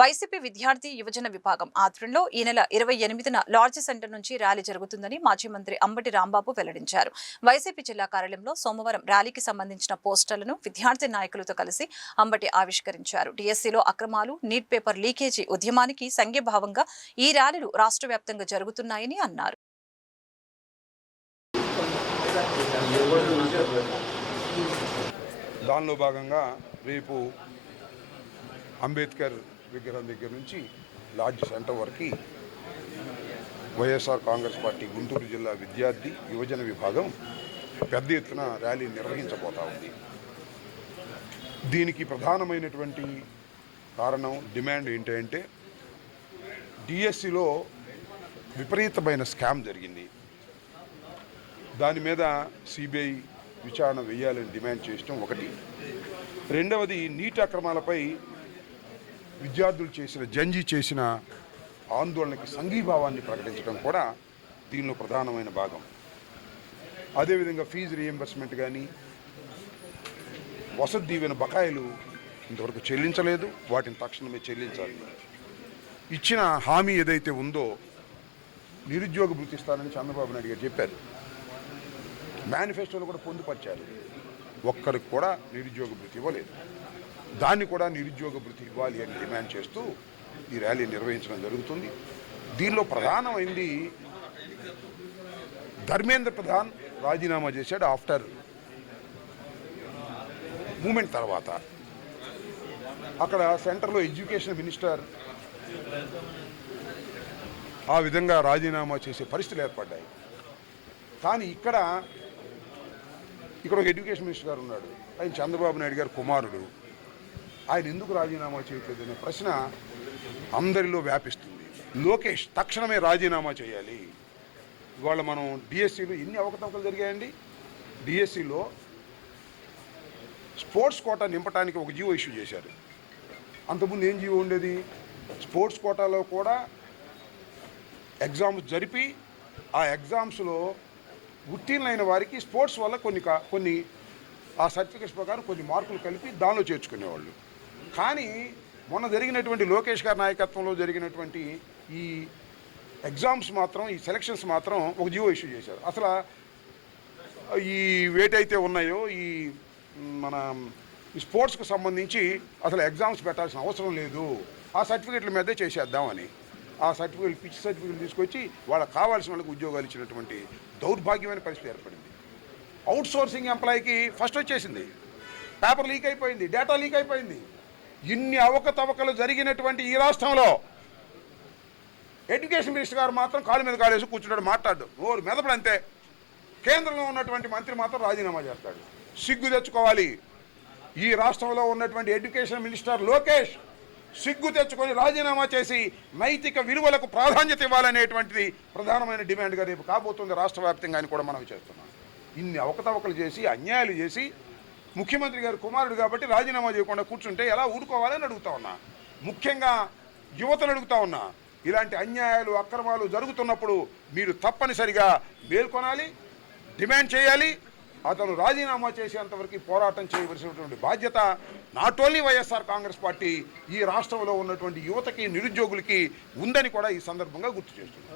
YCP విద్యార్థి యువజన విభాగం ఆధ్వర్యంలో ఈ నెల 28న లార్జ్ సెంటర్ నుంచి ర్యాలీ జరుగుతుందని మాజీ మంత్రి అంబటి రాంబాబు వెల్లడించారు. వైసీపీ జిల్లా కార్యాలయంలో సోమవారం ర్యాలీకి సంబంధించిన పోస్టర్లను విద్యార్థి నాయకులతో కలిసి అంబటి ఆవిష్కరించారు. డిఎస్సీలో అక్రమాలు, నీట్ పేపర్ లీకేజీ ఉద్యమానికి సంఘీభావంగా ఈ ర్యాలీలు రాష్ట్ర వ్యాప్తంగా జరుగుతున్నాయని అన్నారు. దానిలో భాగంగా రేపు అంబేద్కర్ విగ్రహం దగ్గర నుంచి లాడ్జ్ సెంటర్ వరకు వైఎస్ఆర్ కాంగ్రెస్ పార్టీ గుంటూరు జిల్లా విద్యార్థి యువజన విభాగం పెద్ద ఎత్తున ర్యాలీ నిర్వహించబోతా ఉంది. దీనికి ప్రధానమైనటువంటి కారణం, డిమాండ్ ఏంటంటే డిఎస్సిలో విపరీతమైన స్కామ్ జరిగింది. దాని మీద సిబిఐ విచారణ వేయాలని డిమాండ్ చేయడం ఒకటి. రెండవది, నీటి అక్రమాలపై విద్యార్థులు చేసిన ఆందోళనకి సంఘీభావాన్ని ప్రకటించడం కూడా దీనిలో ప్రధానమైన భాగం. అదేవిధంగా ఫీజు రీఎంబర్స్మెంట్ కానీ, వసతి దీవెన బకాయిలు ఇంతవరకు చెల్లించలేదు, వాటిని తక్షణమే చెల్లించాలి. ఇచ్చిన హామీ ఏదైతే ఉందో నిరుద్యోగ భృతి ఇస్తానని చంద్రబాబు నాయుడు గారు చెప్పారు. మేనిఫెస్టోలో కూడా పొందుపరిచారు. ఒక్కరికి కూడా నిరుద్యోగ భృతి ఇవ్వలేదు. దాన్ని కూడా నిరుద్యోగ భృతి ఇవ్వాలి అని డిమాండ్ చేస్తూ ఈ ర్యాలీ నిర్వహించడం జరుగుతుంది. దీనిలో ప్రధానమైంది, ధర్మేంద్ర ప్రధాన్ రాజీనామా చేశాడు ఆఫ్టర్ మూమెంట్ తర్వాత. అక్కడ సెంటర్లో ఎడ్యుకేషన్ మినిస్టర్ ఆ విధంగా రాజీనామా చేసే పరిస్థితులు ఏర్పడ్డాయి. కానీ ఇక్కడ ఒక ఎడ్యుకేషన్ మినిస్టర్ గారు ఉన్నాడు, ఆయన చంద్రబాబు నాయుడు గారు కుమారుడు. ఆయన ఎందుకు రాజీనామా చేయట్లేదనే ప్రశ్న అందరిలో వ్యాపిస్తుంది. లోకేష్ తక్షణమే రాజీనామా చేయాలి. ఇవాళ మనం డిఎస్సిలో ఎన్ని అవకతవకలు జరిగాయండి. డిఎస్సిలో స్పోర్ట్స్ కోటా నింపడానికి ఒక జీవో ఇష్యూ చేశారు. అంతకుముందు ఏం జీవో ఉండేది? స్పోర్ట్స్ కోటాలో కూడా ఎగ్జామ్స్ జరిపి ఆ ఎగ్జామ్స్లో ఉత్తీర్ణమైన వారికి స్పోర్ట్స్ వల్ల కొన్ని ఆ సర్టిఫికేట్స్ ప్రకారం కొన్ని మార్కులు కలిపి దానిలో చేర్చుకునేవాళ్ళు. కానీ మొన్న జరిగినటువంటి లోకేష్ గారి నాయకత్వంలో జరిగినటువంటి ఈ ఎగ్జామ్స్ మాత్రం, ఈ సెలక్షన్స్ మాత్రం ఒక జీవో ఇష్యూ చేశారు. అసలు ఈ వేటైతే ఉన్నాయో మన ఈ స్పోర్ట్స్కి సంబంధించి అసలు ఎగ్జామ్స్ పెట్టాల్సిన అవసరం లేదు, ఆ సర్టిఫికేట్ల మీదే చేసేద్దామని ఆ సర్టిఫికేట్, పిచ్చి సర్టిఫికేట్ తీసుకొచ్చి వాళ్ళకి కావాల్సిన వాళ్ళకి ఉద్యోగాలు ఇచ్చినటువంటి దౌర్భాగ్యమైన పరిస్థితి ఏర్పడింది. అవుట్ సోర్సింగ్ ఎంప్లాయీకి ఫస్ట్ వచ్చేసింది, పేపర్ లీక్ అయిపోయింది, డేటా లీక్ అయిపోయింది. ఇన్ని అవకతవకలు జరిగినటువంటి ఈ రాష్ట్రంలో ఎడ్యుకేషన్ మినిస్టర్ గారు మాత్రం కాళ్ళ మీద కాలేసి కూర్చుంటాడు, మాట్లాడు, ఓరు మెదపడు అంతే. కేంద్రంలో ఉన్నటువంటి మంత్రి మాత్రం రాజీనామా చేస్తాడు. సిగ్గు తెచ్చుకోవాలి. ఈ రాష్ట్రంలో ఉన్నటువంటి ఎడ్యుకేషన్ మినిస్టర్ లోకేష్ సిగ్గు తెచ్చుకొని రాజీనామా చేసి నైతిక విలువలకు ప్రాధాన్యత ఇవ్వాలనేటువంటిది ప్రధానమైన డిమాండ్గా రేపు కాబోతుంది రాష్ట్ర వ్యాప్తంగా అని కూడా మనం చేస్తున్నాం. ఇన్ని అవకతవకలు చేసి, అన్యాయాలు చేసి, ముఖ్యమంత్రి గారు కుమారుడు కాబట్టి రాజీనామా చేయకుండా కూర్చుంటే ఎలా ఊరుకోవాలని అడుగుతా ఉన్నా. ముఖ్యంగా యువతను అడుగుతా ఉన్నా. ఇలాంటి అన్యాయాలు, అక్రమాలు జరుగుతున్నప్పుడు మీరు తప్పనిసరిగా మేల్కొనాలి, డిమాండ్ చేయాలి. అతను రాజీనామా చేసేంతవరకు పోరాటం చేయవలసినటువంటి బాధ్యత not only YSR Congress party, ఈ రాష్ట్రంలో ఉన్నటువంటి యువతకి, నిరుద్యోగులకి ఉందని కూడా ఈ సందర్భంగా గుర్తు చేస్తున్నారు.